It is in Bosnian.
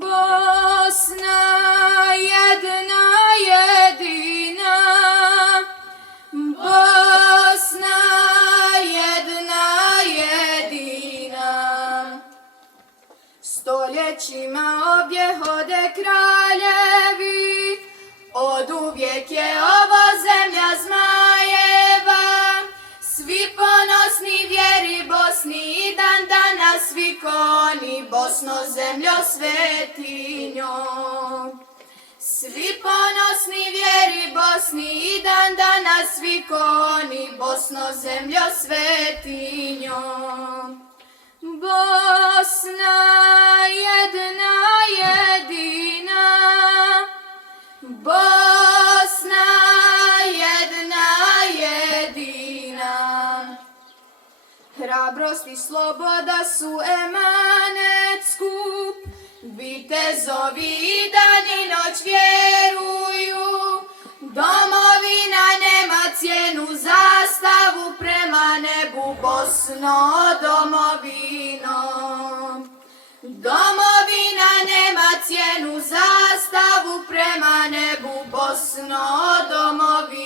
Bosna jedna jedina, Bosna jedna jedina. Stoljećima objehode kraljevi, oduvijek je ovo zemlja zmajeva. Svi ponosni vjeri Bosni i dan danas svi koni, Bosno zemljo svetinjo. Svi ponosni vjeri Bosni i dan danas svi koni, Bosno zemljo svetinjo. Bosna jedna jedina, Bosna jedna jedina. Hrabrost i sloboda su emanet skup, vitezovi i dan i noć vjeruju. Domovina nema cijenu, zastavu prema nebu, Bosno domovino. Domovina nema cijenu, zastavu prema nebu, Bosno domovino.